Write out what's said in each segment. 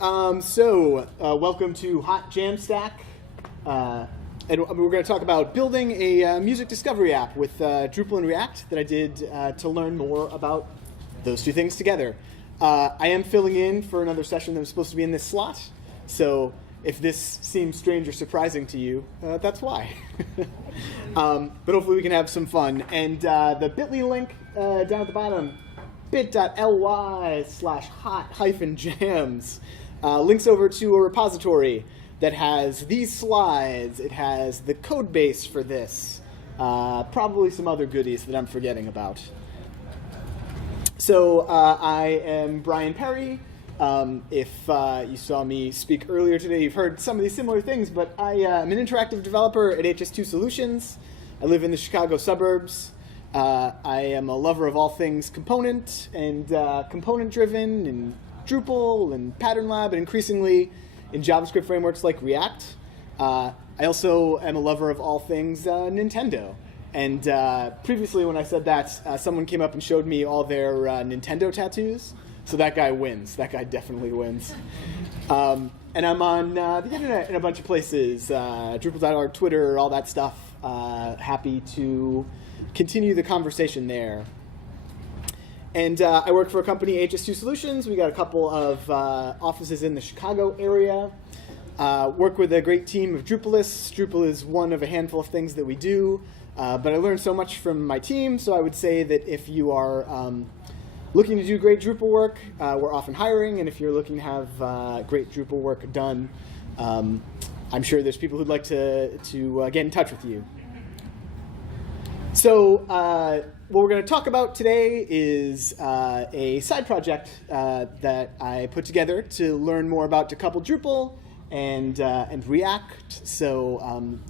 Welcome to Hot Jamstack. And we're going to talk about building a music discovery app with Drupal and React that I did to learn more about those two things together. I am filling in for another session that was supposed to be in this slot, so if this seems strange or surprising to you, that's why. But hopefully we can have some fun. And the bit.ly link down at the bottom, bit.ly/hot-jams, links over to a repository that has these slides. It has the code base for this, probably some other goodies that I'm forgetting about. So I am Brian Perry. If you saw me speak earlier today, you've heard some of these similar things, but I am an interactive developer at HS2 Solutions. I live in the Chicago suburbs. I am a lover of all things component and component-driven, and Drupal and Pattern Lab, and increasingly in JavaScript frameworks like React. I also am a lover of all things Nintendo. And previously when I said that, someone came up and showed me all their Nintendo tattoos. So that guy wins. That guy definitely wins. And I'm on the internet in a bunch of places, Drupal.org, Twitter, all that stuff. Happy to continue the conversation there. And I work for a company, HS2 Solutions. We got a couple of offices in the Chicago area. Work with a great team of Drupalists. Drupal is one of a handful of things that we do. But I learned so much from my team, so I would say that if you are looking to do great Drupal work, we're often hiring. And if you're looking to have great Drupal work done, I'm sure there's people who'd like to get in touch with you. So what we're going to talk about today is a side project that I put together to learn more about Decoupled Drupal and React. So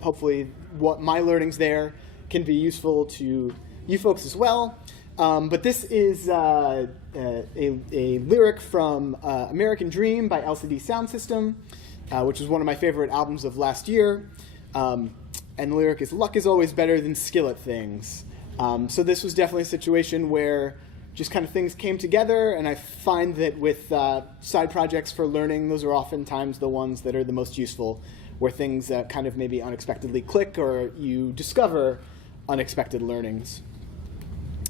hopefully what my learnings there can be useful to you folks as well. But this is a lyric from American Dream by LCD Sound System, which is one of my favorite albums of last year. And the lyric is, "Luck is always better than skill at things." So this was definitely a situation where just kind of things came together, and I find that with side projects for learning, those are oftentimes the ones that are the most useful, where things kind of maybe unexpectedly click or you discover unexpected learnings.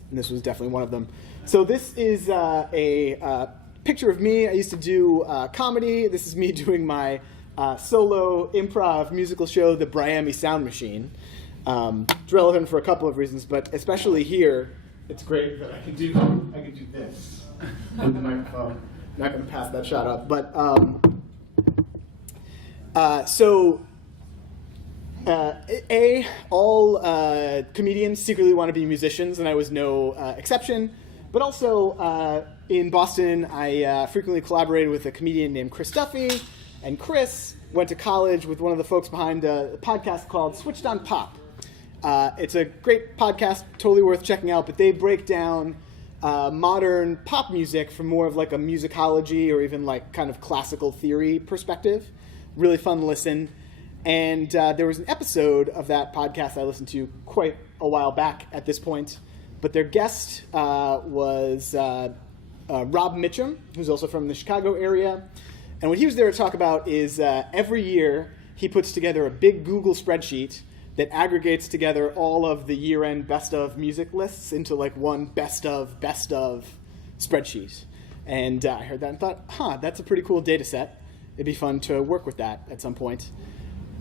And this was definitely one of them. So this is a picture of me. I used to do comedy. This is me doing my solo improv musical show, The Miami Sound Machine. It's relevant for a couple of reasons, but especially here, it's great that I can do this with the microphone. I'm not going to pass that shot up, but all comedians secretly want to be musicians, and I was no exception. But also, in Boston, I frequently collaborated with a comedian named Chris Duffy, and Chris went to college with one of the folks behind a podcast called Switched on Pop. It's a great podcast, totally worth checking out, but they break down modern pop music from more of like a musicology or even like kind of classical theory perspective. Really fun to listen. And there was an episode of that podcast I listened to quite a while back at this point, but their guest was Rob Mitchum, who's also from the Chicago area. And what he was there to talk about is every year he puts together a big Google spreadsheet that aggregates together all of the year-end best of music lists into like one best of spreadsheet. And I heard that and thought, that's a pretty cool data set. It'd be fun to work with that at some point.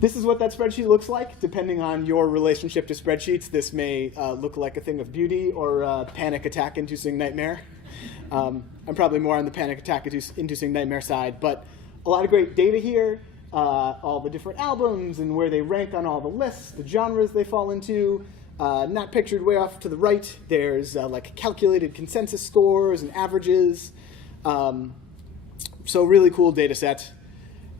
This is what that spreadsheet looks like. Depending on your relationship to spreadsheets, this may look like a thing of beauty or a panic attack-inducing nightmare. I'm probably more on the panic attack-inducing nightmare side, but a lot of great data here, all the different albums and where they rank on all the lists, the genres they fall into. Not pictured way off to the right, there's like calculated consensus scores and averages. So really cool data set.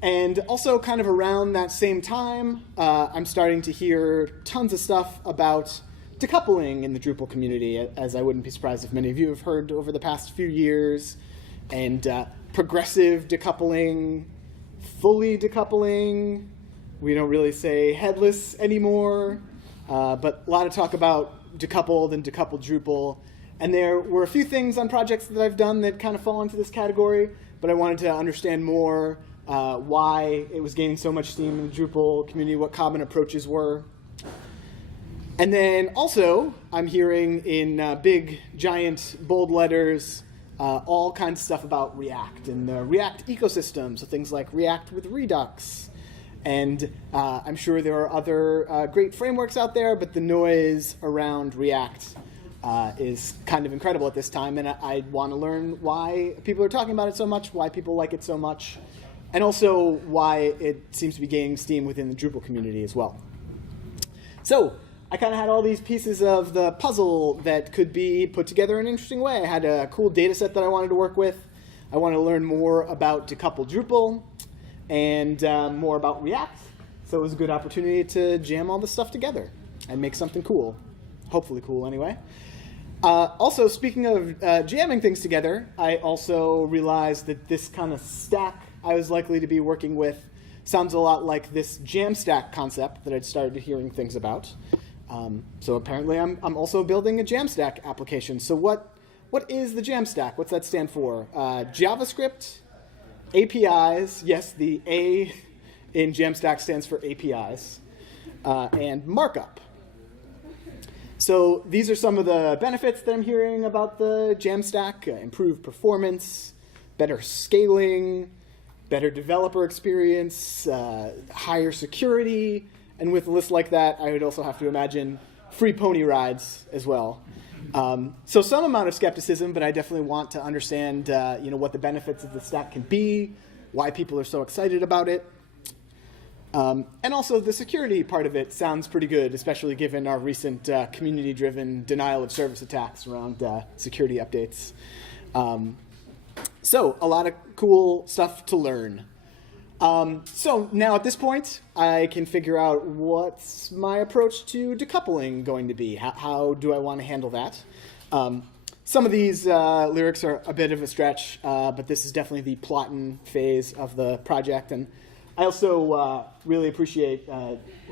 And also kind of around that same time, I'm starting to hear tons of stuff about decoupling in the Drupal community, as I wouldn't be surprised if many of you have heard over the past few years, and progressive decoupling, fully decoupling. We don't really say headless anymore, but a lot of talk about decoupled and decoupled Drupal. And there were a few things on projects that I've done that kind of fall into this category. but I wanted to understand more why it was gaining so much steam in the Drupal community, what common approaches were. And then also, I'm hearing in big, giant, bold letters, all kinds of stuff about React and the React ecosystem, so things like React with Redux. And I'm sure there are other great frameworks out there, but the noise around React is kind of incredible at this time, and I want to learn why people are talking about it so much, why people like it so much, and also why it seems to be gaining steam within the Drupal community as well. So I kind of had all these pieces of the puzzle that could be put together in an interesting way. I had a cool data set that I wanted to work with. I wanted to learn more about Decoupled Drupal and more about React. So it was a good opportunity to jam all this stuff together and make something cool. Hopefully cool, anyway. Also, speaking of jamming things together, I also realized that this kind of stack I was likely to be working with sounds a lot like this Jamstack concept that I'd started hearing things about. So apparently I'm also building a Jamstack application. So what is the Jamstack? What's that stand for? JavaScript, APIs, yes, the A in Jamstack stands for APIs, and markup. So these are some of the benefits that I'm hearing about the Jamstack: improved performance, better scaling, better developer experience, higher security, and with a list like that, I would also have to imagine free pony rides as well. So some amount of skepticism, but I definitely want to understand what the benefits of the stack can be, why people are so excited about it. And also the security part of it sounds pretty good, especially given our recent community-driven denial of service attacks around security updates. So a lot of cool stuff to learn. So now at this point, I can figure out what's my approach to decoupling going to be. How do I want to handle that? Some of these lyrics are a bit of a stretch, but this is definitely the plotting phase of the project. And I also really appreciate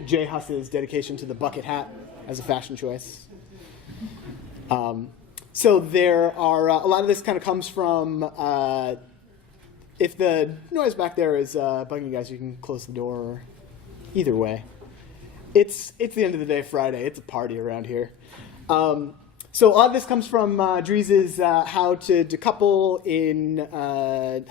Jay Huss's dedication to the bucket hat as a fashion choice. So there are a lot of this kind of comes from, if the noise back there is bugging you guys, you can close the door. Or either way, it's the end of the day, Friday. It's a party around here. So a lot of this comes from Dries's how to decouple Drupal,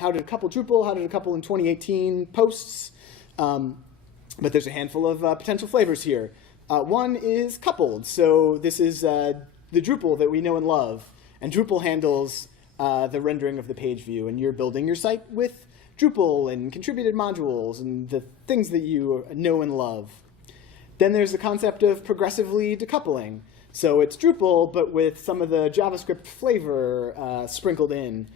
how to decouple in 2018 posts. But there's a handful of potential flavors here. One is coupled. So this is the Drupal that we know and love. And Drupal handles the rendering of the page view. And you're building your site with Drupal and contributed modules and the things that you know and love. Then there's the concept of progressively decoupling. So it's Drupal, but with some of the JavaScript flavor sprinkled in.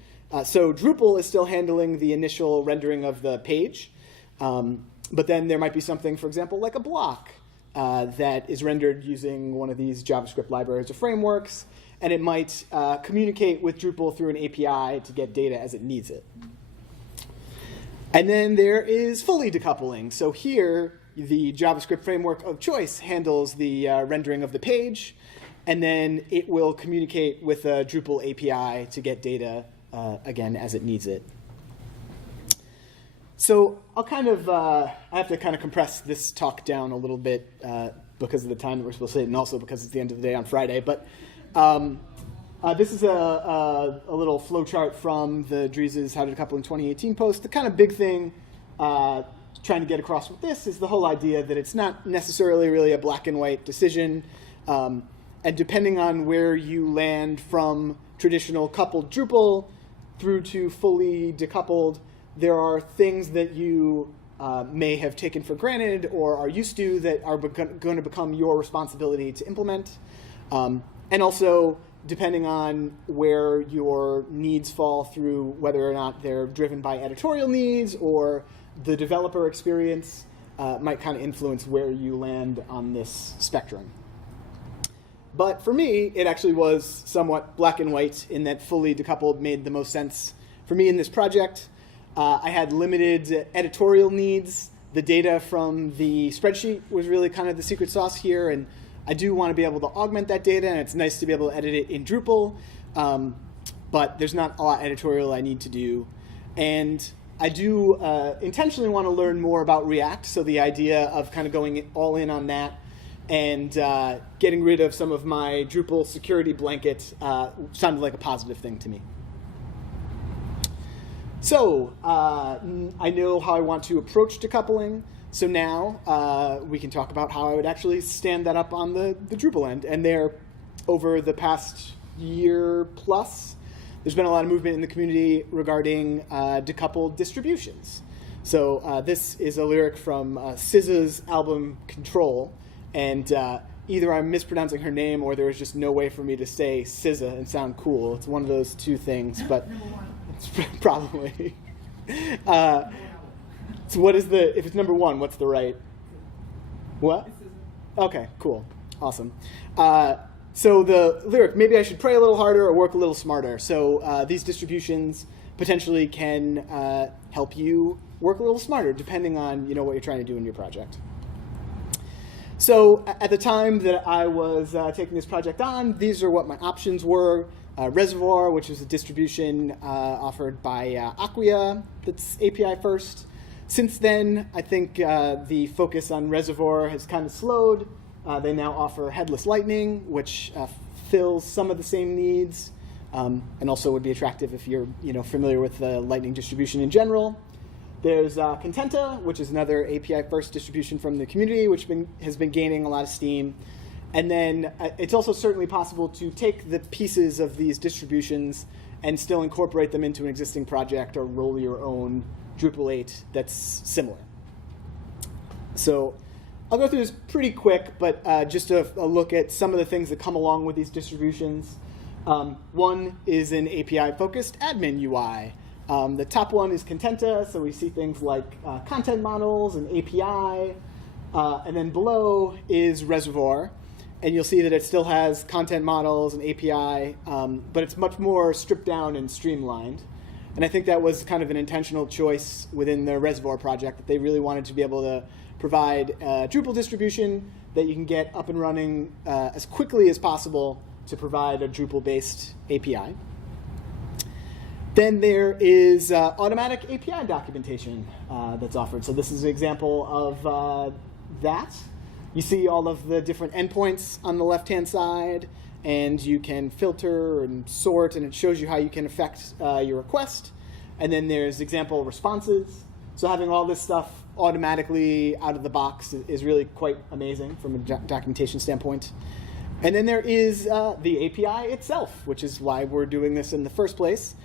So Drupal is still handling the initial rendering of the page. But then there might be something, for example, like a block that is rendered using one of these JavaScript libraries or frameworks. And it might communicate with Drupal through an API to get data as it needs it. And then there is fully decoupling. So here, the JavaScript framework of choice handles the rendering of the page, and then it will communicate with a Drupal API to get data, again, as it needs it. So I'll I have to kind of compress this talk down a little bit because of the time that we're supposed to hit, and also because it's the end of the day on Friday. But this is a little flowchart from the Dries's How to Decouple in 2018 post. The kind of big thing trying to get across with this is the whole idea that it's not necessarily really a black and white decision. And depending on where you land from traditional coupled Drupal through to fully decoupled, there are things that you may have taken for granted or are used to that are going to become your responsibility to implement. And also, depending on where your needs fall through, whether or not they're driven by editorial needs or the developer experience, might kind of influence where you land on this spectrum. But for me, it actually was somewhat black and white in that fully decoupled made the most sense for me in this project. I had limited editorial needs. The data from the spreadsheet was really kind of the secret sauce here, and I do want to be able to augment that data, and it's nice to be able to edit it in Drupal, but there's not a lot editorial I need to do. And I do intentionally want to learn more about React, so the idea of kind of going all in on that and getting rid of some of my Drupal security blanket sounded like a positive thing to me. So I know how I want to approach decoupling. So now we can talk about how I would actually stand that up on the Drupal end. And there, over the past year plus, there's been a lot of movement in the community regarding decoupled distributions. So this is a lyric from SZA's album Control. And either I'm mispronouncing her name or there was just no way for me to say SZA and sound cool. It's one of those two things, but it's probably. So what is if it's number one, what's the right? What? Okay, cool. Awesome. So the lyric, maybe I should pray a little harder or work a little smarter. So these distributions potentially can help you work a little smarter depending on what you're trying to do in your project. So at the time that I was taking this project on, these are what my options were. Reservoir, which is a distribution offered by Acquia that's API first. Since then, I think the focus on Reservoir has kind of slowed. They now offer headless lightning, which fills some of the same needs, and also would be attractive if you're familiar with the lightning distribution in general. There's Contenta, which is another API first distribution from the community, which has been gaining a lot of steam. And then it's also certainly possible to take the pieces of these distributions and still incorporate them into an existing project or roll your own Drupal 8 that's similar. So I'll go through this pretty quick, but just a look at some of the things that come along with these distributions. One is an API-focused admin UI. The top one is Contenta, so we see things like content models and API. And then below is Reservoir. And you'll see that it still has content models and API, but it's much more stripped down and streamlined. And I think that was kind of an intentional choice within the Reservoir project, that they really wanted to be able to provide a Drupal distribution that you can get up and running as quickly as possible to provide a Drupal-based API. Then there is automatic API documentation that's offered. So this is an example of that. You see all of the different endpoints on the left-hand side, and you can filter and sort, and it shows you how you can affect your request. And then there's example responses. So having all this stuff automatically out of the box is really quite amazing from a documentation standpoint. And then there is the API itself, which is why we're doing this in the first place.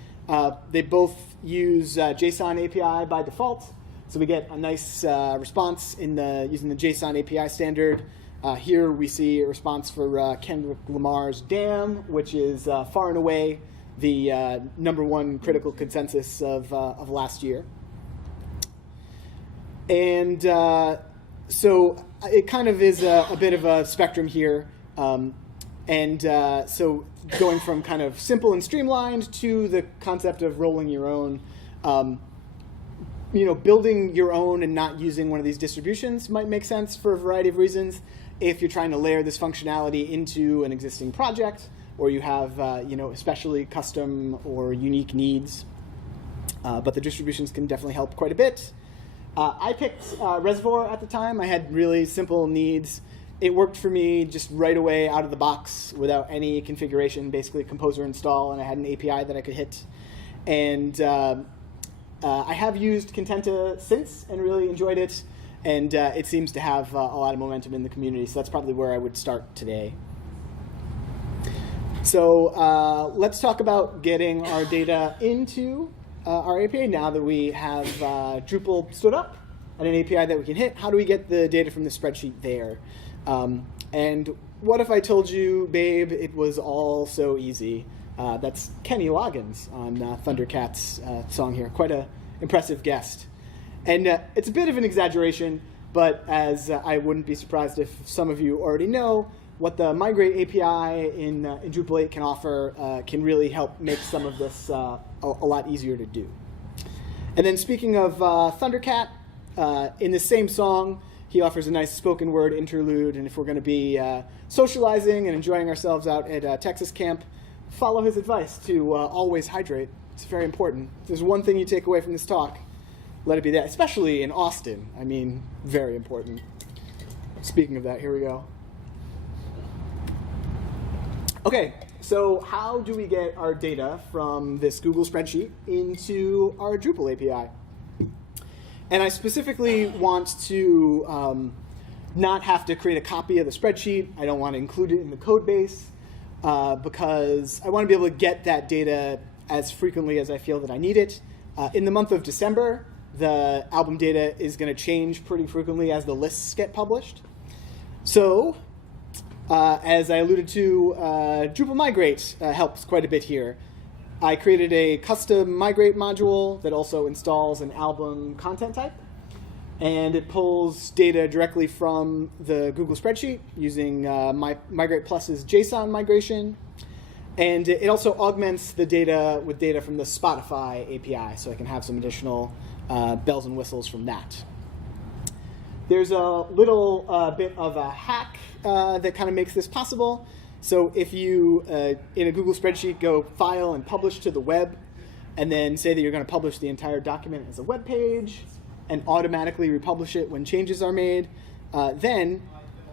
They both use JSON API by default. So we get a nice response using the JSON API standard. Here we see a response for Kendrick Lamar's Damn, which is far and away the #1 critical consensus of last year. And so it kind of is a bit of a spectrum here. So going from kind of simple and streamlined to the concept of rolling your own, building your own and not using one of these distributions might make sense for a variety of reasons. If you're trying to layer this functionality into an existing project, or you have, especially custom or unique needs. But the distributions can definitely help quite a bit. I picked Reservoir at the time. I had really simple needs. It worked for me just right away out of the box without any configuration, basically composer install, and I had an API that I could hit. And I have used Contenta since and really enjoyed it. And it seems to have a lot of momentum in the community, so that's probably where I would start today. So let's talk about getting our data into our API now that we have Drupal stood up and an API that we can hit. How do we get the data from the spreadsheet there? And what if I told you, babe, it was all so easy? That's Kenny Loggins on Thundercat's song here. Quite an impressive guest. And it's a bit of an exaggeration, but as I wouldn't be surprised if some of you already know, what the Migrate API in Drupal 8 can offer can really help make some of this a lot easier to do. And then speaking of Thundercat, in the same song, he offers a nice spoken word interlude, and if we're going to be socializing and enjoying ourselves out at Texas camp, follow his advice to always hydrate. It's very important. If there's one thing you take away from this talk, let it be that, especially in Austin. I mean, very important. Speaking of that, here we go. Okay, so how do we get our data from this Google spreadsheet into our Drupal API? And I specifically want to not have to create a copy of the spreadsheet. I don't want to include it in the code base because I want to be able to get that data as frequently as I feel that I need it. In the month of December, the album data is going to change pretty frequently as the lists get published. So, as I alluded to, Drupal Migrate helps quite a bit here. I created a custom migrate module that also installs an album content type. And it pulls data directly from the Google spreadsheet using Migrate Plus's JSON migration. And it also augments the data with data from the Spotify API, so I can have some additional bells and whistles from that. There's a little bit of a hack that kind of makes this possible. So if you, in a Google spreadsheet, go File and Publish to the web, and then say that you're going to publish the entire document as a web page, and automatically republish it when changes are made, then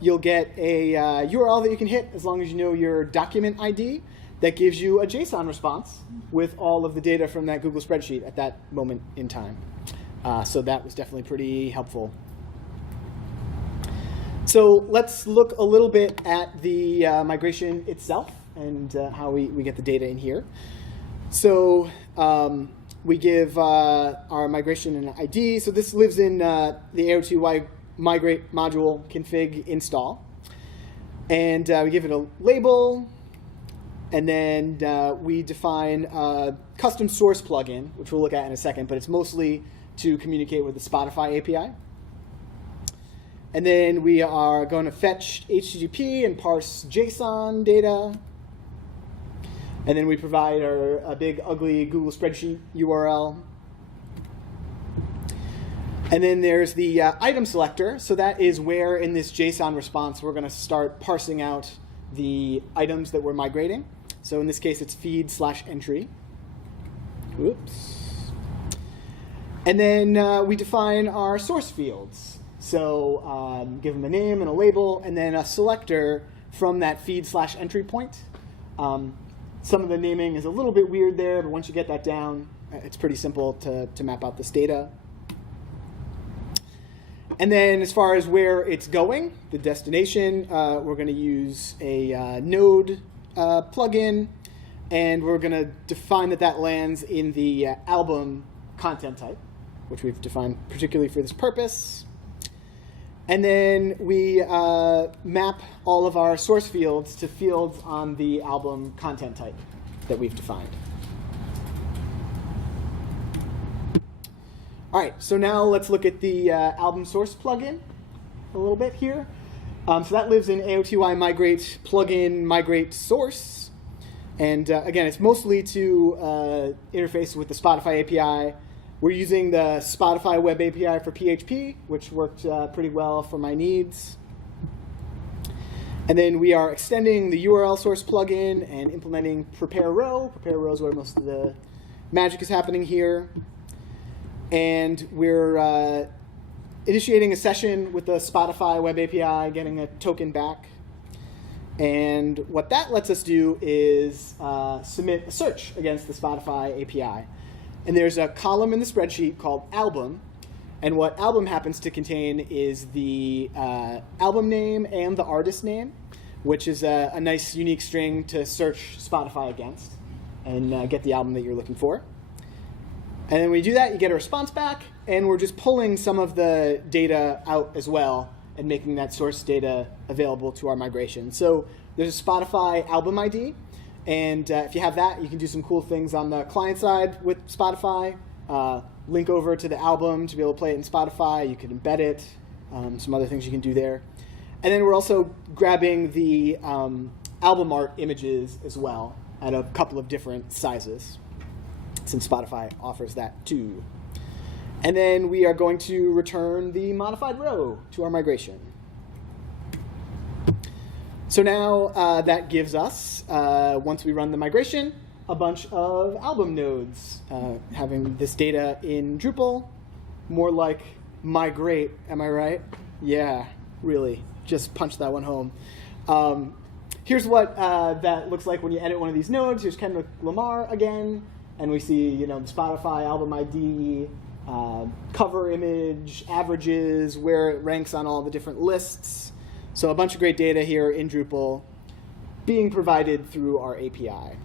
you'll get a URL that you can hit as long as you know your document ID that gives you a JSON response with all of the data from that Google spreadsheet at that moment in time. So that was definitely pretty helpful. So let's look a little bit at the migration itself and how we get the data in here. So we give our migration an ID. So this lives in the AOTY migrate module config install. And we give it a label. And then we define a custom source plugin, which we'll look at in a second, but it's mostly to communicate with the Spotify API. And then we are going to fetch HTTP and parse JSON data. And then we provide a big, ugly Google spreadsheet URL. And then there's the item selector. So that is where in this JSON response we're going to start parsing out the items that we're migrating. So in this case, it's feed/entry. Whoops. And then we define our source fields. So give them a name and a label, and then a selector from that feed/entry point. Some of the naming is a little bit weird there, but once you get that down, it's pretty simple to map out this data. And then as far as where it's going, the destination, we're going to use a node plugin, and we're going to define that lands in the album content type, which we've defined particularly for this purpose. And then we map all of our source fields to fields on the album content type that we've defined. All right, so now let's look at the album source plugin a little bit here. So that lives in AOTY migrate plugin migrate source. And again, it's mostly to interface with the Spotify API. We're using the Spotify web API for PHP, which worked pretty well for my needs. And then we are extending the URL source plugin and implementing prepare row. Prepare row is where most of the magic is happening here. And we're initiating a session with the Spotify web API, getting a token back. And what that lets us do is submit a search against the Spotify API. And there's a column in the spreadsheet called album. And what album happens to contain is the album name and the artist name, which is a nice, unique string to search Spotify against and get the album that you're looking for. And then when you do that, you get a response back. And we're just pulling some of the data out as well and making that source data available to our migration. So there's a Spotify album ID. And if you have that, you can do some cool things on the client side with Spotify. Link over to the album to be able to play it in Spotify. You can embed it. Some other things you can do there. And then we're also grabbing the album art images as well at a couple of different sizes, since Spotify offers that too. And then we are going to return the modified row to our migration. So now that gives us, once we run the migration, a bunch of album nodes, having this data in Drupal, more like migrate, am I right? Yeah, really, just punch that one home. Here's what that looks like when you edit one of these nodes. Here's Kendrick Lamar again, and we see the Spotify album ID, cover image, averages, where it ranks on all the different lists. So a bunch of great data here in Drupal being provided through our API.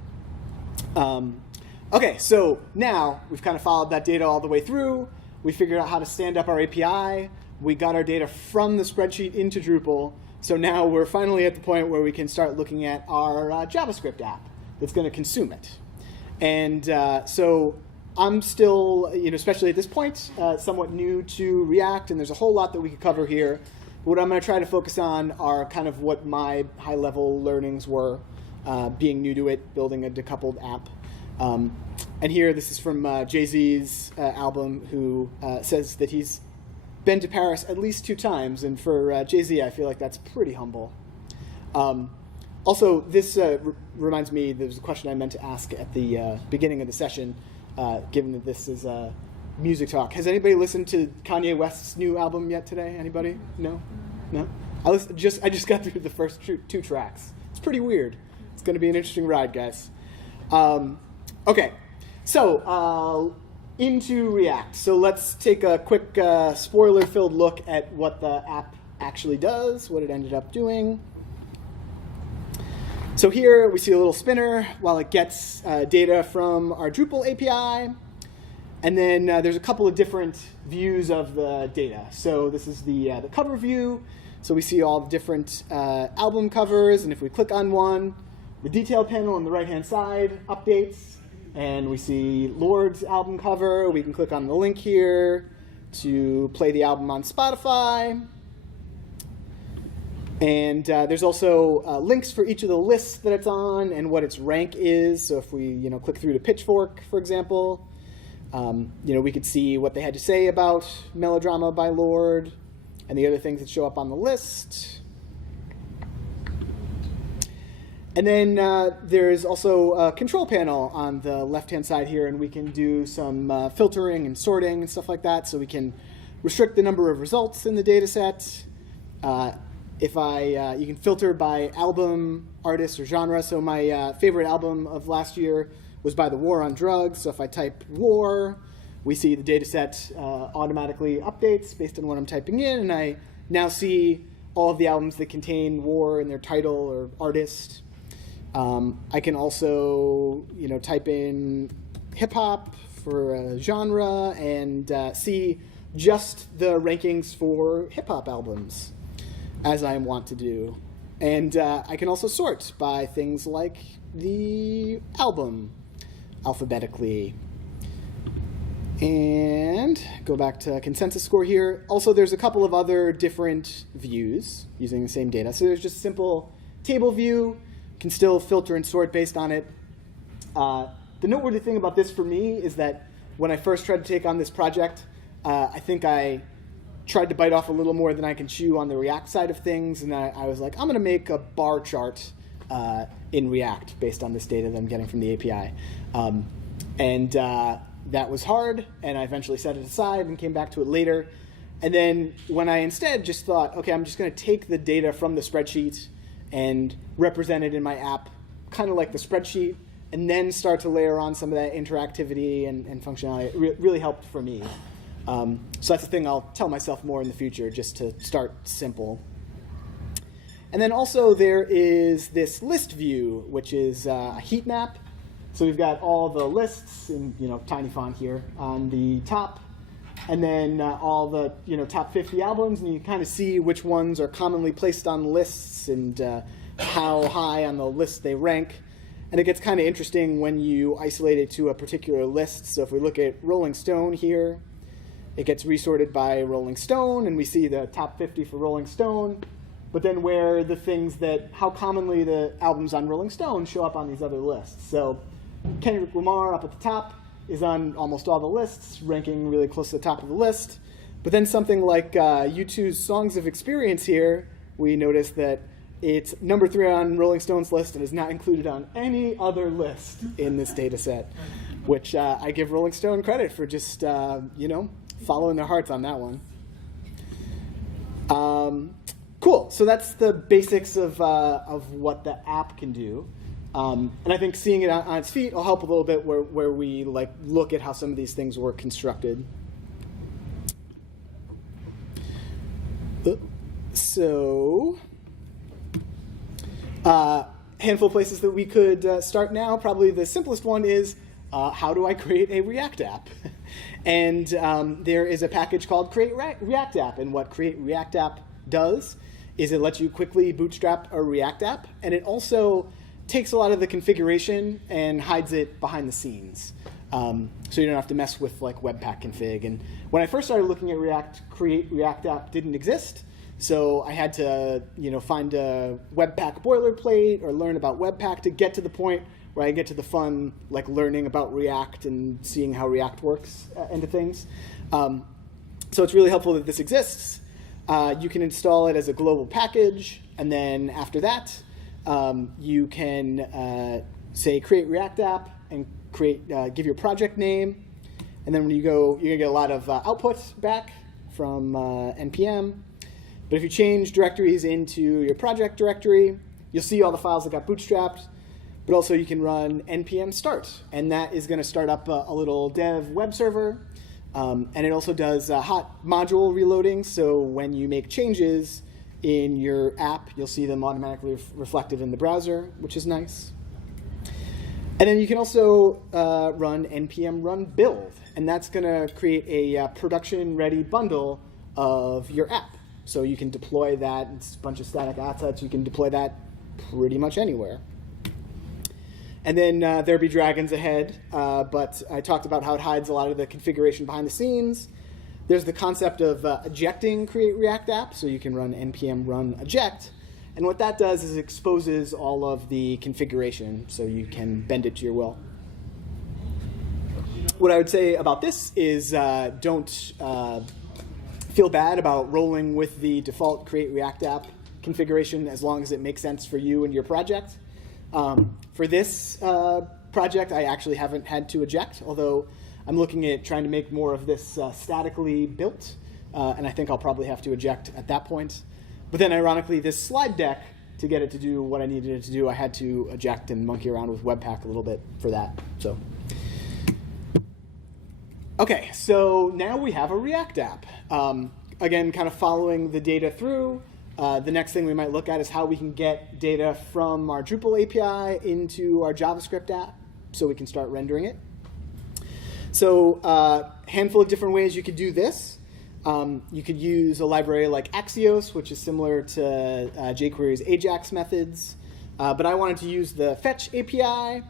Okay, so now we've kind of followed that data all the way through. We figured out how to stand up our API. We got our data from the spreadsheet into Drupal. So now we're finally at the point where we can start looking at our JavaScript app that's going to consume it. And so I'm still, especially at this point, somewhat new to React, and there's a whole lot that we could cover here. What I'm going to try to focus on are kind of what my high-level learnings were, being new to it, building a decoupled app. And here, this is from Jay-Z's album, who says that he's been to Paris at least 2 times, and for Jay-Z, I feel like that's pretty humble. Also, this reminds me, there was a question I meant to ask at the beginning of the session, given that this is a music talk. Has anybody listened to Kanye West's new album yet today? Anybody? No? No? I just got through the first 2 tracks. It's pretty weird. It's going to be an interesting ride, guys. Okay, so into React. So let's take a quick spoiler-filled look at what the app actually does, what it ended up doing. So here we see a little spinner while it gets data from our Drupal API. And then there's a couple of different views of the data. So this is the cover view. So we see all the different album covers. And if we click on one, the detail panel on the right-hand side updates. And we see Lord's album cover. We can click on the link here to play the album on Spotify. And there's also links for each of the lists that it's on and what its rank is. So if we click through to Pitchfork, for example, we could see what they had to say about Melodrama by Lord and the other things that show up on the list. And then there's also a control panel on the left-hand side here, and we can do some filtering and sorting and stuff like that. So we can restrict the number of results in the data set. You can filter by album, artist, or genre. So my favorite album of last year was by The War on Drugs. So if I type war, we see the data set automatically updates based on what I'm typing in. And I now see all of the albums that contain war in their title or artist. I can also, type in hip hop for a genre and see just the rankings for hip hop albums, as I want to do. And I can also sort by things like the album alphabetically. And go back to consensus score here. Also, there's a couple of other different views using the same data. So there's just a simple table view. Can still filter and sort based on it. The noteworthy thing about this for me is that when I first tried to take on this project, I think I tried to bite off a little more than I can chew on the React side of things, and I was like, I'm going to make a bar chart in React based on this data that I'm getting from the API. That was hard, and I eventually set it aside and came back to it later. And then when I instead just thought, okay, I'm just going to take the data from the spreadsheet and represent it in my app, kind of like the spreadsheet, and then start to layer on some of that interactivity and functionality. It really helped for me. So that's the thing I'll tell myself more in the future, just to start simple. And then also there is this list view, which is a heat map. So we've got all the lists in tiny font here on the top, and then all the top 50 albums, and you kind of see which ones are commonly placed on lists and how high on the list they rank. And it gets kind of interesting when you isolate it to a particular list. So if we look at Rolling Stone here, it gets resorted by Rolling Stone, and we see the top 50 for Rolling Stone, but then where the things how commonly the albums on Rolling Stone show up on these other lists. So Kendrick Lamar up at the top is on almost all the lists, ranking really close to the top of the list. But then something like U2's Songs of Experience here, we notice that It's number 3 on Rolling Stone's list and is not included on any other list in this data set, which I give Rolling Stone credit for just, following their hearts on that one. Cool. So that's the basics of what the app can do. And I think seeing it on its feet will help a little bit where we look at how some of these things were constructed. So, handful of places that we could start now. Probably the simplest one is, how do I create a React app? And there is a package called Create React App. And what Create React App does is it lets you quickly bootstrap a React app. And it also takes a lot of the configuration and hides it behind the scenes. So you don't have to mess with Webpack config. And when I first started looking at React, Create React App didn't exist. So I had to find a Webpack boilerplate or learn about Webpack to get to the point where I get to the fun, learning about React and seeing how React works into things. So it's really helpful that this exists. You can install it as a global package, and then after that, you can say create React app and give your project name, and then when you go, you're gonna get a lot of output back from npm. But if you change directories into your project directory, you'll see all the files that got bootstrapped. But also you can run npm start, and that is going to start up a little dev web server. And it also does hot module reloading, so when you make changes in your app, you'll see them automatically reflected in the browser, which is nice. And then you can also run npm run build, and that's going to create a production-ready bundle of your app. So you can deploy that. It's a bunch of static assets. You can deploy that pretty much anywhere. And then there be dragons ahead, but I talked about how it hides a lot of the configuration behind the scenes. There's the concept of ejecting Create React App, so you can run npm run eject. And what that does is it exposes all of the configuration, so you can bend it to your will. What I would say about this is don't feel bad about rolling with the default Create React App configuration as long as it makes sense for you and your project. For this project, I actually haven't had to eject, although I'm looking at trying to make more of this statically built, and I think I'll probably have to eject at that point. But then, ironically, this slide deck, to get it to do what I needed it to do, I had to eject and monkey around with Webpack a little bit for that. So, okay, so now we have a React app. Again, kind of following the data through. The next thing we might look at is how we can get data from our Drupal API into our JavaScript app so we can start rendering it. So a handful of different ways you could do this. You could use a library like Axios, which is similar to jQuery's Ajax methods. But I wanted to use the fetch API.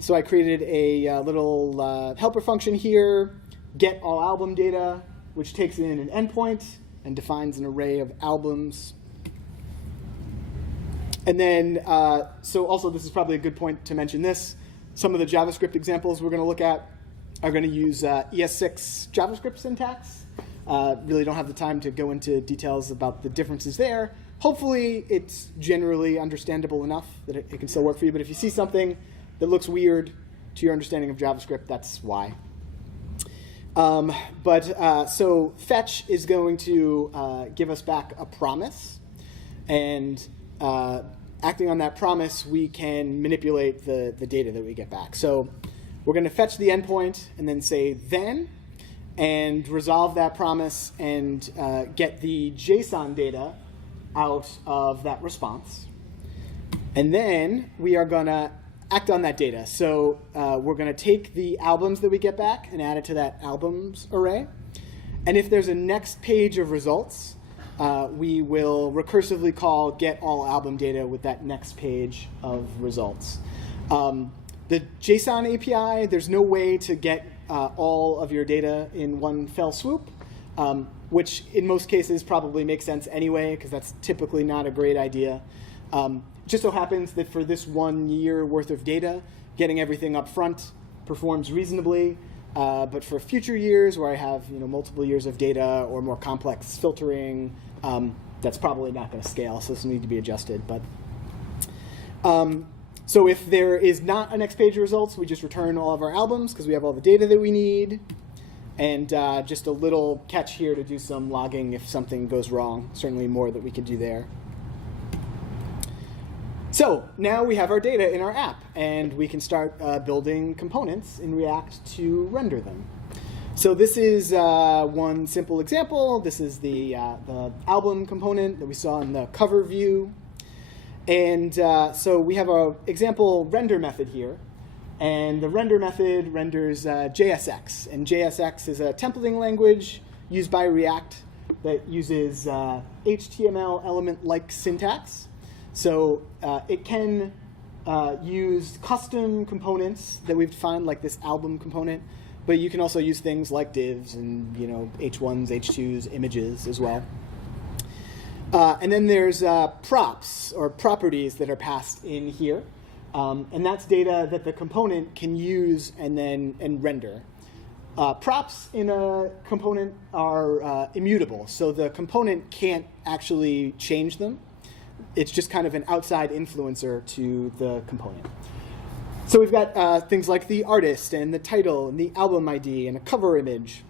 So I created a little helper function here, get all album data, which takes in an endpoint and defines an array of albums. And then, so also this is probably a good point to mention this. Some of the JavaScript examples we're going to look at are going to use ES6 JavaScript syntax. Really don't have the time to go into details about the differences there. Hopefully it's generally understandable enough that it can still work for you. But if you see something that looks weird to your understanding of JavaScript, that's why. So fetch is going to give us back a promise, and acting on that promise, we can manipulate the data that we get back. So we're going to fetch the endpoint and then say then, and resolve that promise and get the JSON data out of that response. And then we are going to act on that data. So we're going to take the albums that we get back and add it to that albums array. And if there's a next page of results, we will recursively call get all album data with that next page of results. The JSON API, there's no way to get all of your data in one fell swoop, which in most cases probably makes sense anyway, because that's typically not a great idea. Just so happens that for this 1 year worth of data, getting everything up front performs reasonably. But for future years where I have multiple years of data or more complex filtering, that's probably not going to scale, so this will need to be adjusted. But so if there is not a next page of results, we just return all of our albums because we have all the data that we need. And just a little catch here to do some logging if something goes wrong. Certainly more that we could do there. So now we have our data in our app, and we can start building components in React to render them. So this is one simple example. This is the album component that we saw in the cover view. And so we have an example render method here. And the render method renders JSX. And JSX is a templating language used by React that uses HTML element-like syntax. So it can use custom components that we've defined, like this album component. But you can also use things like divs and H1s, H2s, images as well. And then there's props, or properties, that are passed in here. And that's data that the component can use and render. Props in a component are immutable, so the component can't actually change them. It's just kind of an outside influencer to the component. So we've got things like the artist and the title and the album ID and a cover image.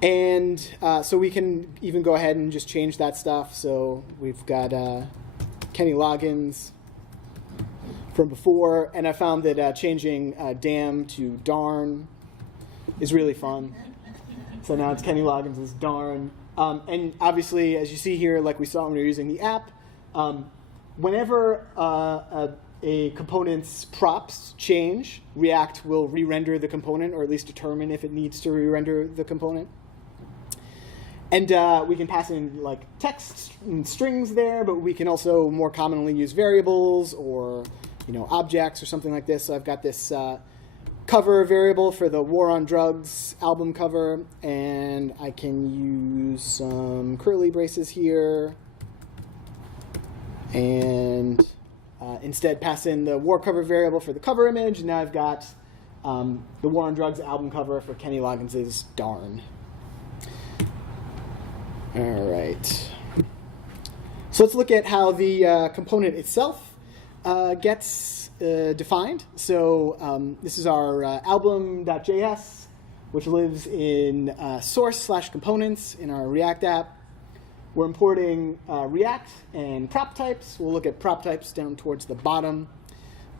And so we can even go ahead and just change that stuff. So we've got Kenny Loggins from before, and I found that changing damn to darn is really fun. So now it's Kenny Loggins as darn. And obviously, as you see here, like we saw when we were using the app, whenever a component's props change, React will re-render the component, or at least determine if it needs to re-render the component. And we can pass in like text and strings there, but we can also more commonly use variables or objects or something like this. So I've got this cover variable for the War on Drugs album cover, and I can use some curly braces here and instead pass in the war cover variable for the cover image. And now I've got the War on Drugs album cover for Kenny Loggins' darn. All right. So let's look at how the component itself gets defined. So this is our album.js, which lives in source/components in our React app. We're importing React and prop types. We'll look at prop types down towards the bottom.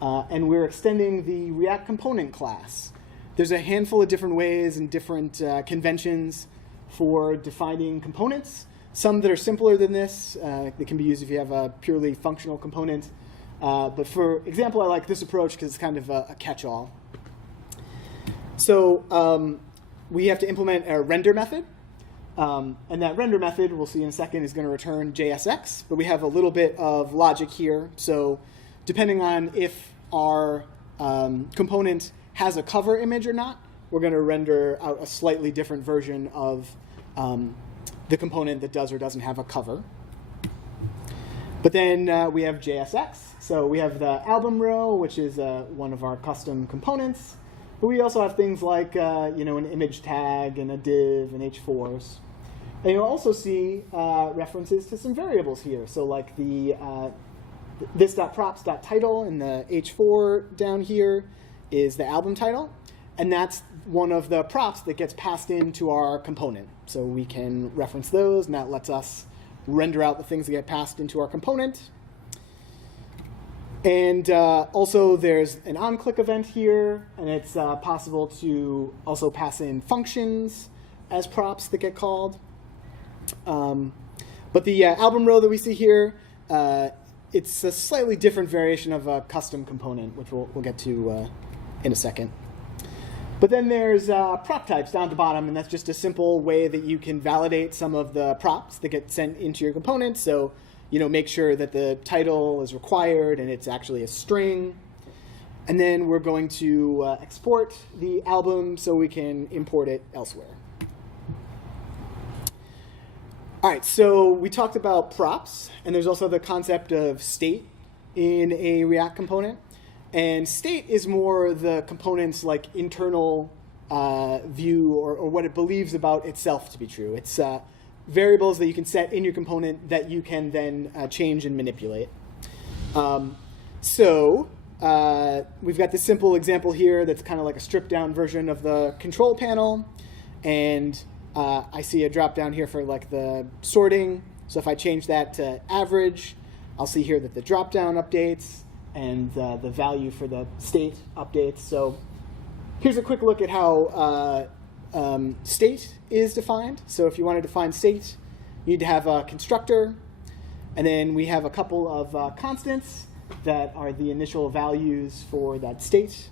And we're extending the React component class. There's a handful of different ways and different conventions for defining components. Some that are simpler than this. They can be used if you have a purely functional component. But for example, I like this approach because it's kind of a catch-all. So we have to implement a render method. And that render method, we'll see in a second, is going to return JSX. But we have a little bit of logic here. So depending on if our component has a cover image or not, we're going to render out a slightly different version of the component that does or doesn't have a cover. But then we have JSX. So we have the album row, which is one of our custom components. But we also have things like an image tag and a div and H4s. And you'll also see references to some variables here. So like the this.props.title in the H4 down here is the album title. And that's one of the props that gets passed into our component. So we can reference those, and that lets us render out the things that get passed into our component. And also there's an onClick event here, and it's possible to also pass in functions as props that get called. But the album row that we see here, it's a slightly different variation of a custom component, which we'll get to in a second. But then there's prop types down at the bottom, and that's just a simple way that you can validate some of the props that get sent into your component. So, make sure that the title is required and it's actually a string. And then we're going to export the album so we can import it elsewhere. All right, so we talked about props, and there's also the concept of state in a React component. And state is more the component's like internal view or what it believes about itself to be true. It's variables that you can set in your component that you can then change and manipulate. So we've got this simple example here that's kind of like a stripped down version of the control panel. And I see a drop down here for like the sorting. So if I change that to average, I'll see here that the drop down updates and the value for the state updates. So here's a quick look at how state is defined. So if you want to define state, you need to have a constructor. And then we have a couple of constants that are the initial values for that state.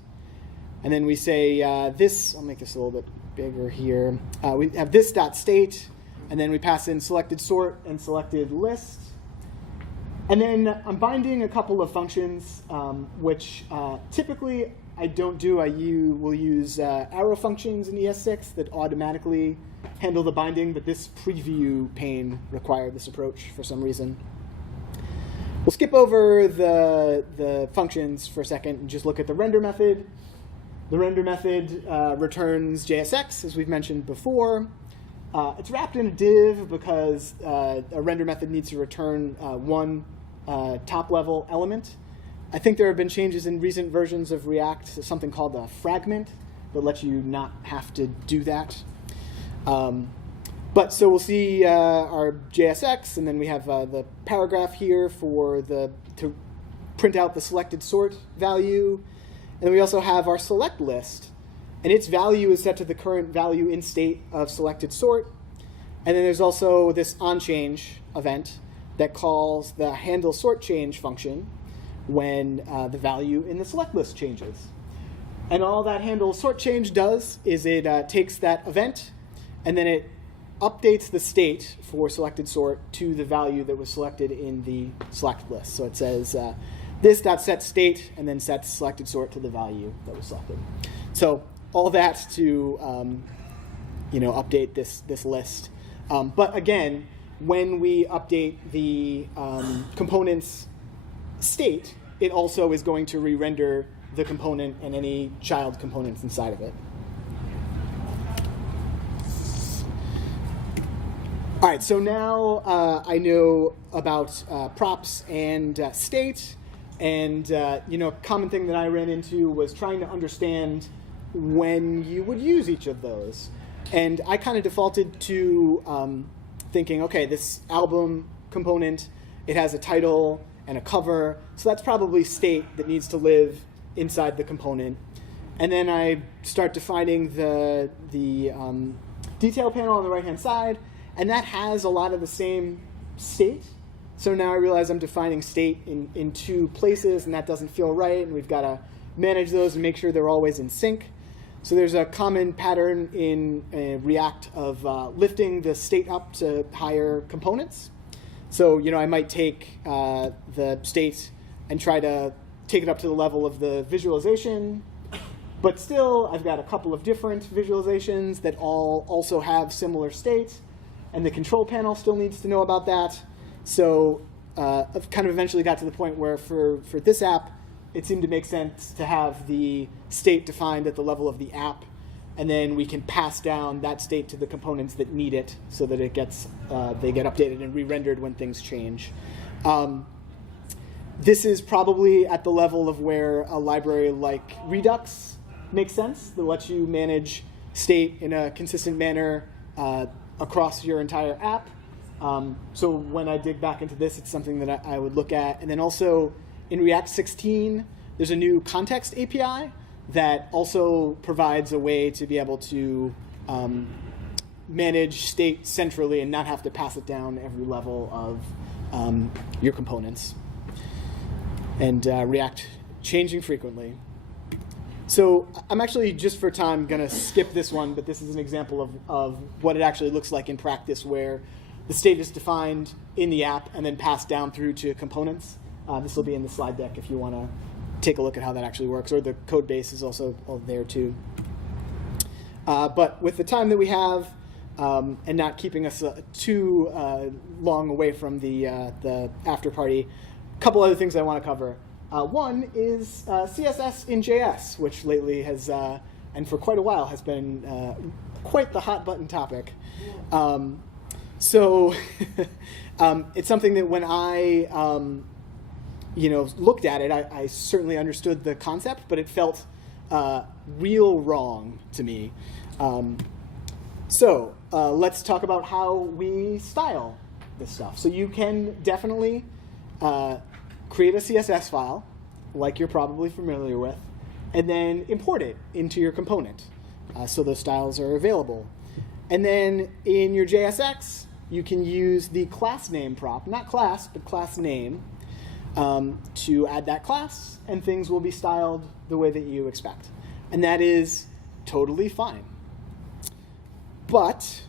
And then we say this, I'll make this a little bit bigger here. We have this dot state, and then we pass in selected sort and selected list. And then I'm binding a couple of functions, which typically I don't do. Will use arrow functions in ES6 that automatically handle the binding, but this preview pane required this approach for some reason. We'll skip over the functions for a second and just look at the render method. The render method returns JSX, as we've mentioned before. It's wrapped in a div because a render method needs to return one top-level element. I think there have been changes in recent versions of React to something called a fragment that lets you not have to do that. But so we'll see our JSX, and then we have the paragraph here for to print out the selected sort value. And then we also have our select list, and its value is set to the current value in state of selected sort. And then there's also this onChange event that calls the handle sort change function when the value in the select list changes. And all that handle sort change does is it takes that event, and then it updates the state for selected sort to the value that was selected in the select list. So it says this.set state, and then sets selected sort to the value that was selected. So all that to update this list. But again, when we update the component's state, it also is going to re-render the component and any child components inside of it. All right, so now I know about props and state. And a common thing that I ran into was trying to understand when you would use each of those. And I kind of defaulted to thinking, okay, this album component, it has a title and a cover, so that's probably state that needs to live inside the component. And then I start defining the detail panel on the right-hand side, and that has a lot of the same state. So now I realize I'm defining state in two places, and that doesn't feel right, and we've got to manage those and make sure they're always in sync. So there's a common pattern in React of lifting the state up to higher components. So I might take the state and try to take it up to the level of the visualization, but still I've got a couple of different visualizations that all also have similar state, and the control panel still needs to know about that. So I've kind of eventually got to the point where for this app, it seemed to make sense to have the state defined at the level of the app, and then we can pass down that state to the components that need it so that it gets they get updated and re-rendered when things change. This is probably at the level of where a library like Redux makes sense, that lets you manage state in a consistent manner across your entire app. So when I dig back into this, it's something that I would look at. And then also in React 16, there's a new context API that also provides a way to be able to manage state centrally and not have to pass it down every level of your components. And React changing frequently. So I'm actually, just for time, going to skip this one, but this is an example of what it actually looks like in practice, where the state is defined in the app and then passed down through to components. This will be in the slide deck if you want to take a look at how that actually works, or the code base is also there too. But with the time that we have, and not keeping us too long away from the after party, a couple other things I want to cover. One is CSS in JS, which lately has and for quite a while has been quite the hot button topic. So it's something that when I looked at it, I certainly understood the concept, but it felt real wrong to me. So let's talk about how we style this stuff. So you can definitely create a CSS file, like you're probably familiar with, and then import it into your component. So those styles are available. And then in your JSX, you can use the class name prop, not class, but class name, to add that class, and things will be styled the way that you expect. And that is totally fine. But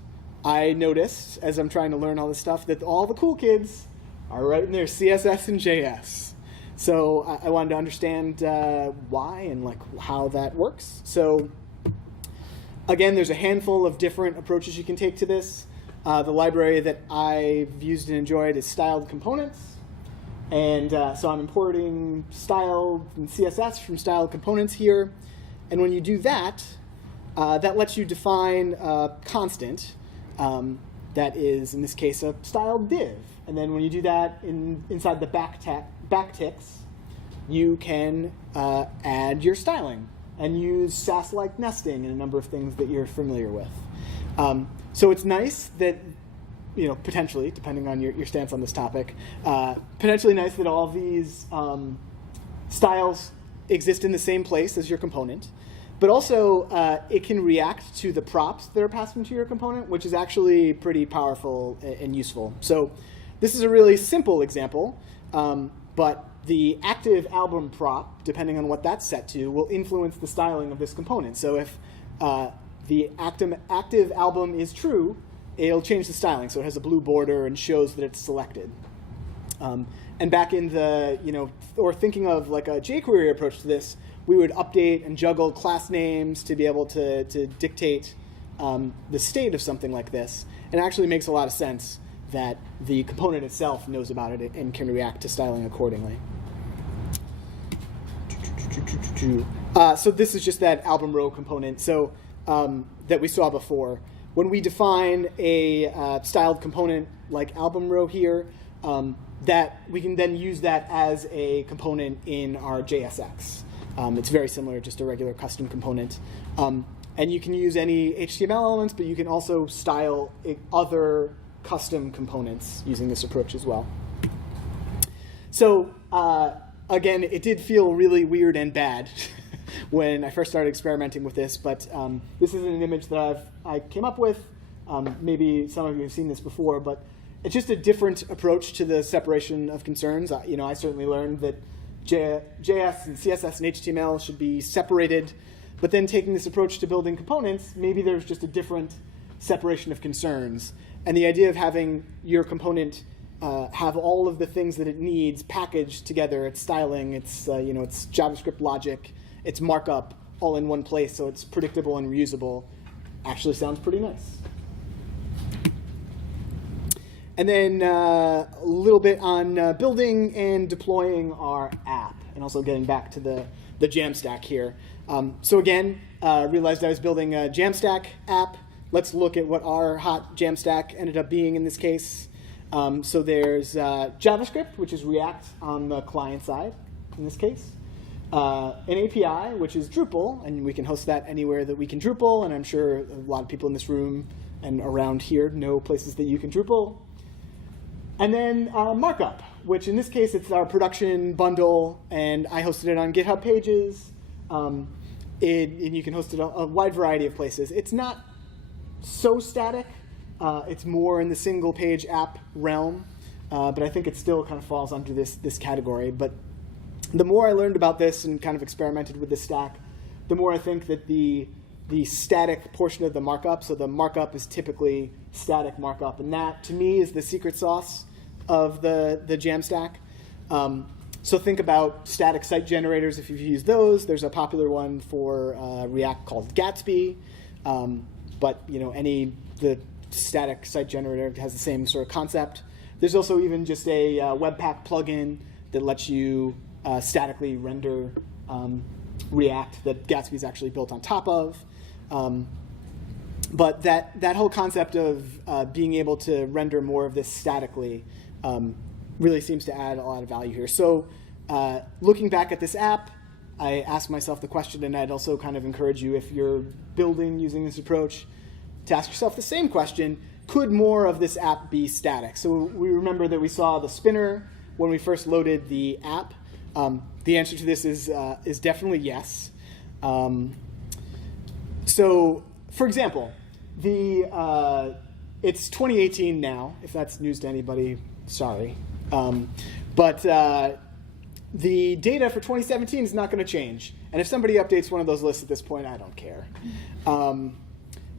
I noticed, as I'm trying to learn all this stuff, that all the cool kids are writing their CSS and JS. So I wanted to understand why and how that works. So again, there's a handful of different approaches you can take to this. The library that I've used and enjoyed is styled components. And so I'm importing styled and CSS from styled components here. And when you do that, that lets you define a constant that is, in this case, a styled div. And then when you do that inside the backticks, you can add your styling and use Sass-like nesting and a number of things that you're familiar with. So it's nice that, potentially, depending on your stance on this topic, potentially nice that all these styles exist in the same place as your component. But also, it can react to the props that are passed into your component, which is actually pretty powerful and useful. So this is a really simple example, but the active album prop, depending on what that's set to, will influence the styling of this component. So if the active album is true, it'll change the styling. So it has a blue border and shows that it's selected. And back in the, or thinking of like a jQuery approach to this, we would update and juggle class names to be able to dictate the state of something like this. And it actually makes a lot of sense that the component itself knows about it and can react to styling accordingly. So this is just that album row component that we saw before. When we define a styled component like album row here, that we can then use that as a component in our JSX. It's very similar, just a regular custom component. And you can use any HTML elements, but you can also style other custom components using this approach as well. So again, it did feel really weird and bad when I first started experimenting with this, but this isn't an image that I came up with. Maybe some of you have seen this before, but it's just a different approach to the separation of concerns. I certainly learned that JS and CSS and HTML should be separated, but then taking this approach to building components, maybe there's just a different separation of concerns. And the idea of having your component have all of the things that it needs packaged together, its styling, its its JavaScript logic, its markup, all in one place, so it's predictable and reusable, actually sounds pretty nice. And then a little bit on building and deploying our app, and also getting back to the Jamstack here. So again, realized I was building a Jamstack app. Let's look at what our hot Jamstack ended up being in this case. So there's JavaScript, which is React on the client side in this case. An API, which is Drupal, and we can host that anywhere that we can Drupal, and I'm sure a lot of people in this room and around here know places that you can Drupal. And then markup, which in this case it's our production bundle, and I hosted it on GitHub Pages, and you can host it a wide variety of places. It's not so static. It's more in the single page app realm, but I think it still kind of falls under this category. But the more I learned about this and kind of experimented with this stack, the more I think that the static portion of the markup, so the markup is typically static markup, and that to me is the secret sauce of the Jamstack. So think about static site generators if you've used those. There's a popular one for React called Gatsby, but the static site generator has the same sort of concept. There's also even just a Webpack plugin that lets you statically render React that Gatsby's actually built on top of. But that whole concept of being able to render more of this statically really seems to add a lot of value here. So looking back at this app, I asked myself the question, and I'd also kind of encourage you, if you're building using this approach, to ask yourself the same question: could more of this app be static? So we remember that we saw the spinner when we first loaded the app. The answer to this is definitely yes. So, for example, it's 2018 now. If that's news to anybody, sorry. But the data for 2017 is not going to change. And if somebody updates one of those lists at this point, I don't care.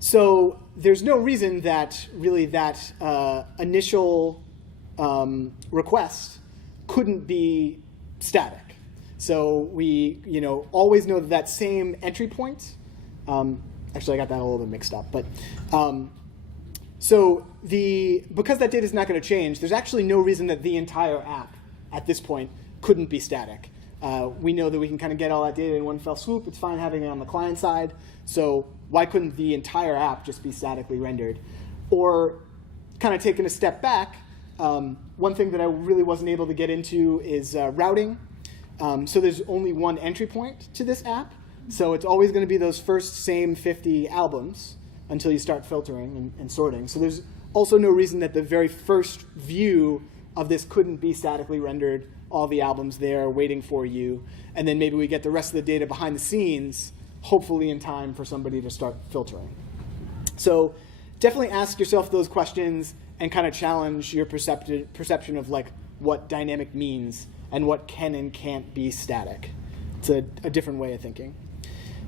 So there's no reason that really that initial request couldn't be static. So we always know that same entry point. Actually, I got that a little bit mixed up. But so because that data is not going to change, there's actually no reason that the entire app at this point couldn't be static. We know that we can kind of get all that data in one fell swoop. It's fine having it on the client side. So why couldn't the entire app just be statically rendered? Or kind of taking a step back, one thing that I really wasn't able to get into is routing. So there's only one entry point to this app. So it's always going to be those first same 50 albums until you start filtering and sorting. So there's also no reason that the very first view of this couldn't be statically rendered, all the albums there waiting for you, and then maybe we get the rest of the data behind the scenes, hopefully in time for somebody to start filtering. So definitely ask yourself those questions and kind of challenge your perception of like what dynamic means and what can and can't be static. It's a different way of thinking.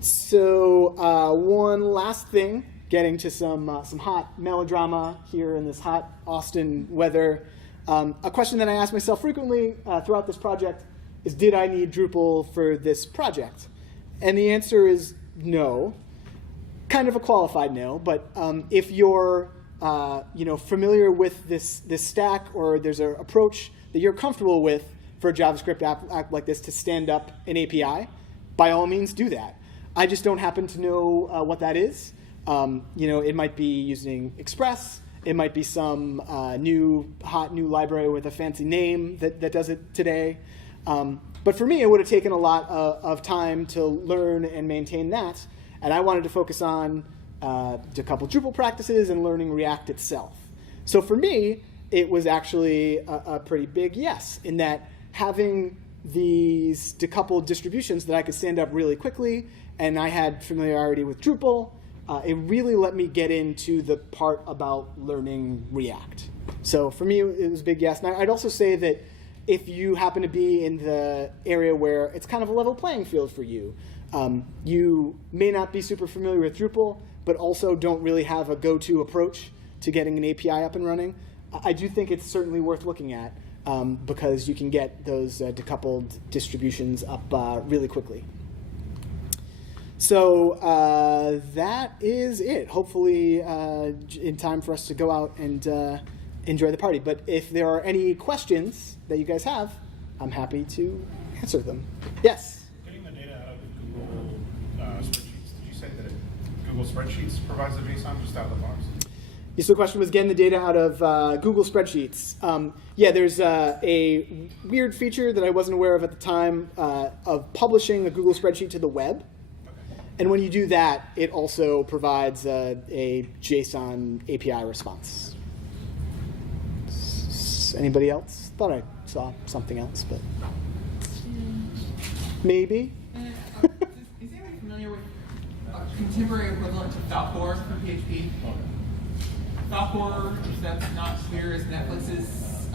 So one last thing, getting to some hot melodrama here in this hot Austin weather. A question that I ask myself frequently throughout this project is, did I need Drupal for this project? And the answer is no. Kind of a qualified no, but if you're familiar with this stack, or there's an approach that you're comfortable with for a JavaScript app like this to stand up an API, by all means do that. I just don't happen to know what that is. It might be using Express. It might be some hot new library with a fancy name that does it today. But for me, it would have taken a lot of time to learn and maintain that. And I wanted to focus on decoupled Drupal practices and learning React itself. So for me, it was actually a pretty big yes, in that having these decoupled distributions that I could stand up really quickly, and I had familiarity with Drupal, it really let me get into the part about learning React. So for me, it was a big yes. And I'd also say that if you happen to be in the area where it's kind of a level playing field for you, you may not be super familiar with Drupal, but also don't really have a go-to approach to getting an API up and running, I do think it's certainly worth looking at, because you can get those decoupled distributions up really quickly. So that is it. Hopefully in time for us to go out and enjoy the party. But if there are any questions that you guys have, I'm happy to answer them. Yes? Getting the data out of Google spreadsheets, did you say that Google Spreadsheets provides the JSON just out of the box? So the question was getting the data out of Google Spreadsheets. Yeah, there's a weird feature that I wasn't aware of at the time of publishing a Google Spreadsheet to the web. And when you do that, it also provides a JSON API response. Anybody else? Thought I saw something else, but maybe. Is anybody familiar with a contemporary equivalent to Falcor from PHP? Falcor, if that's not clear, is Netflix's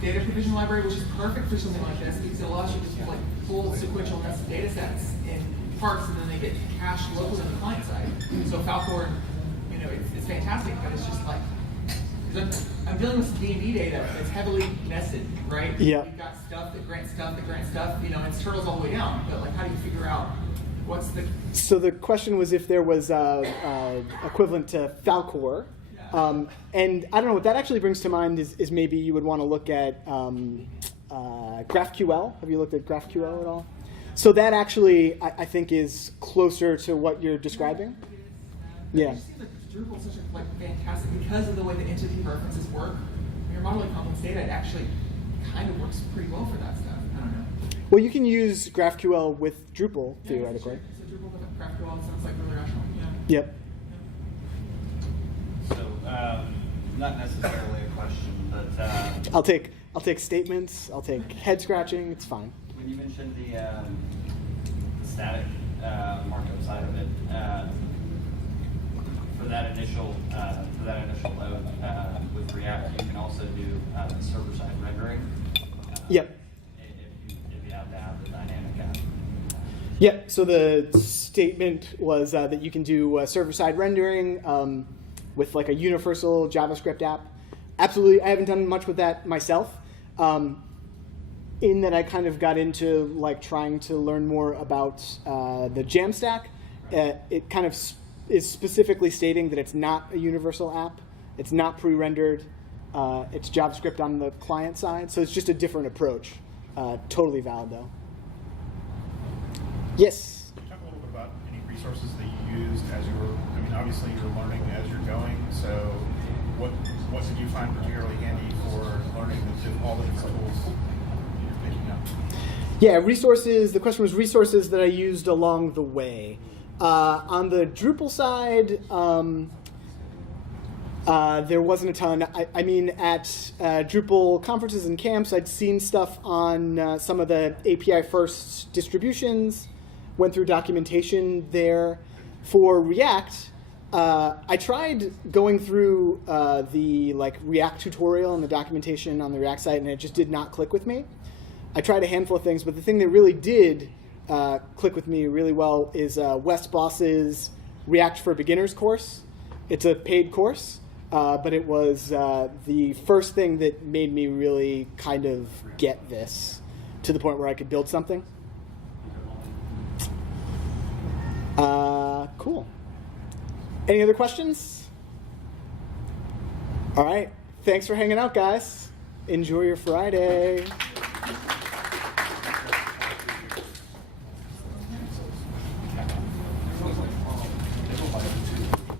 data provision library, which is perfect for something like this because it allows you to like pull sequential nested data sets in parts, and then they get cached locally on the client side. So Falcor, it's fantastic, but it's just like, I'm dealing with some D&D data that's heavily nested, right? Yeah. You've got stuff that grants stuff that grants stuff, and it's turtles all the way down. But like, how do you figure out what's the? So the question was if there was equivalent to Falcor. And I don't know, what that actually brings to mind is maybe you would want to look at GraphQL. Have you looked at GraphQL at all? So that actually, I think, is closer to what you're describing. Yeah. It just seems like Drupal is such a fantastic, because of the way the entity references work. When you're modeling complex data, it actually kind of works pretty well for that stuff. I don't know. Well, you can use GraphQL with Drupal, theoretically. So Drupal with GraphQL sounds like really rational. Yep. So, not necessarily a question, but I'll take statements. I'll take head scratching. It's fine. when you mentioned the static markup side of it, for that initial load with React, you can also do server-side rendering. Yep. If you have to have the dynamic app. Yep. So the statement was that you can do server-side rendering with like a universal JavaScript app. Absolutely, I haven't done much with that myself. In that I kind of got into like trying to learn more about the JAMS stack. It kind of is specifically stating that it's not a universal app. It's not pre-rendered. It's JavaScript on the client side. So it's just a different approach. Totally valid though. Yes? Can you talk a little bit about any resources that you used as you were, I mean, obviously you're learning as you're going, so what did you find particularly handy for learning all the different tools you're picking up? Yeah, resources. The question was resources that I used along the way. On the Drupal side, there wasn't a ton. I mean, at Drupal conferences and camps, I'd seen stuff on some of the API first distributions, went through documentation there. For React, I tried going through the React tutorial and the documentation on the React site, and it just did not click with me. I tried a handful of things, but the thing that really did click with me really well is Wes Boss's React for Beginners course. It's a paid course, but it was the first thing that made me really kind of get this to the point where I could build something. Cool. Any other questions? All right. Thanks for hanging out, guys. Enjoy your Friday.